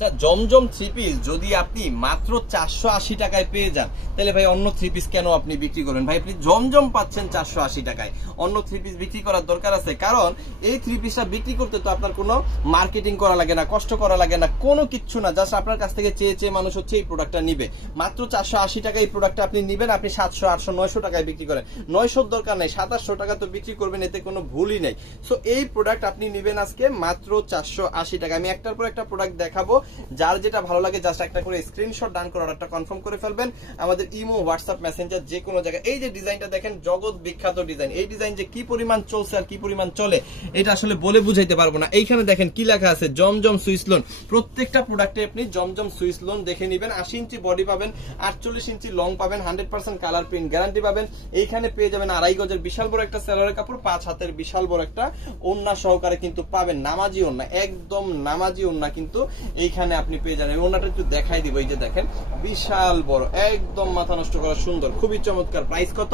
আচ্ছা, জমজম three piece যদি আপনি মাত্র 480 টাকায় পেয়ে যান, তাহলে ভাই অন্য থ্রি পিস কেন আপনি বিক্রি করবেন? ভাই আপনি জমজম পাচ্ছেন 480 টাকায়, অন্য থ্রি পিস বিক্রি করার দরকার আছে? কারণ এই থ্রি পিসটা বিক্রি করতে তো আপনার কোনো মার্কেটিং করা লাগে না, কষ্ট করা লাগে না, কোনো কিচ্ছু না। জাস্ট আপনার কাছ থেকে চেয়ে চেয়ে মানুষ হচ্ছে এই প্রোডাক্টটা নিবে। মাত্র 480 টাকায় এই প্রোডাক্টটা আপনি নিবেন, আপনি 700, 800, 900 টাকায় বিক্রি করেন। 900 দরকার নেই, 2700 টাকা তো বিক্রি করবেন, এতে কোনো ভুলই নেই। সো এই প্রোডাক্ট আপনি নিবেন আজকে মাত্র 480 টাকা। আমি একটার পর একটা প্রোডাক্ট দেখাবো, যার যেটা ভালো লাগে জাস্ট একটা করে স্ক্রিনশট ডান করে অর্ডারটা কনফার্ম করে ফেলবেন। আমাদের ইমো, হোয়াটসঅ্যাপ, মেসেঞ্জার যে কোনো জায়গায়। এই যে ডিজাইনটা দেখেন, জগৎ বিখ্যাত ডিজাইন। এই ডিজাইন যে কি পরিমাণ চলছে আর কি পরিমাণ চলে এটা আসলে বলে বুঝাইতে পারবো না। এইখানে দেখেন কি লেখা আছে, জমজম সুইস লোন। প্রত্যেকটা প্রোডাক্টে আপনি জমজম সুইস লোন দেখে নেবেন। 80 ইঞ্চি বডি পাবেন, 48 ইঞ্চি লং পাবেন, 100% কালার প্রিন্ট গ্যারান্টি পাবেন। এইখানে পেয়ে যাবেন 2.5 গজের বিশাল বড় একটা সেলরের কাপড়, 5 হাতের বিশাল বড় একটা ওন্না সহকারে কিন্তু পাবেন। নামাজি ওন্না, একদম নামাজি ওন্না কিন্তু এইখানে আপনি পেয়ে যাবেন। ওন্নাটা একটু দেখাই দিব, এই যে দেখেন বিশাল বড়, একদম মাথা নষ্ট করা সুন্দর, খুবই চমৎকার। প্রাইস কত?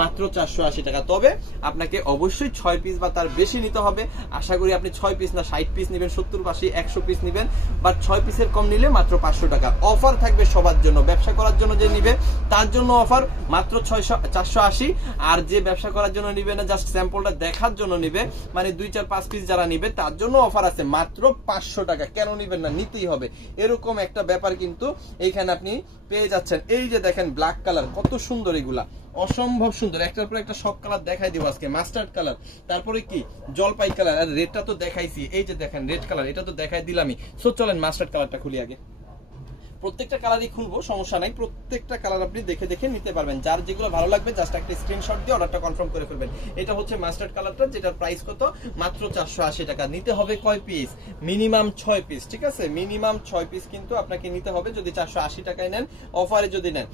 মাত্র 480 টাকা। তবে আপনাকে অবশ্যই 6 পিস বা তার বেশি নিতে হবে। আশা করি আপনি 6 পিস না 60 পিস নেবেন, 70, 80, 100 পিস নেবেন, বাট 6 পিসের কম নিলে মাত্র 500 টাকা। অফার থাকবে সবার জন্য, ব্যবসা করার জন্য যে নিবে তার জন্য অফার মাত্র 480। আর যে ব্যবসা করার জন্য নিবে না, জাস্ট স্যাম্পলটা দেখার জন্য নিবে, মানে 2, 4, 5 পিস যারা নিবে তার জন্য অফার আছে মাত্র 500 টাকা। কেন নিবেন না? নিতেই হবে, এরকম একটা ব্যাপার কিন্তু এইখানে আপনি পেয়ে যাচ্ছেন। এই যে দেখেন ব্ল্যাক কালার, কত সুন্দর, এগুলা অসম্ভব সুন্দর। একটার পর একটা সব কালার দেখাই দিব আজকে। মাস্টার্ড কালার, তারপরে কি জলপাই কালার, আর রেডটা তো দেখাইছি। এই যে দেখেন রেড কালার, এটা তো দেখাই দিলামই। সো চলেন মাস্টার্ড কালারটা খুলি আগে। প্রত্যেকটা কালারই খুলবো, সমস্যা নাই। প্রত্যেকটা কালার আপনি দেখে দেখে নিতে পারবেন। যার যেগুলো ভালো লাগবে জাস্ট একটা স্ক্রিনশট দিয়ে অর্ডারটা কনফার্ম করে ফেলবেন। এটা হচ্ছে মাস্টার্ড কালারটা, যেটার প্রাইস কত? মাত্র 480 টাকা। নিতে হবে কয় পিস? মিনিমাম 6 পিস, ঠিক আছে? মিনিমাম 6 পিস কিন্তু আপনাকে নিতে হবে যদি 480 টাকায় নেন, অফারে যদি নেন।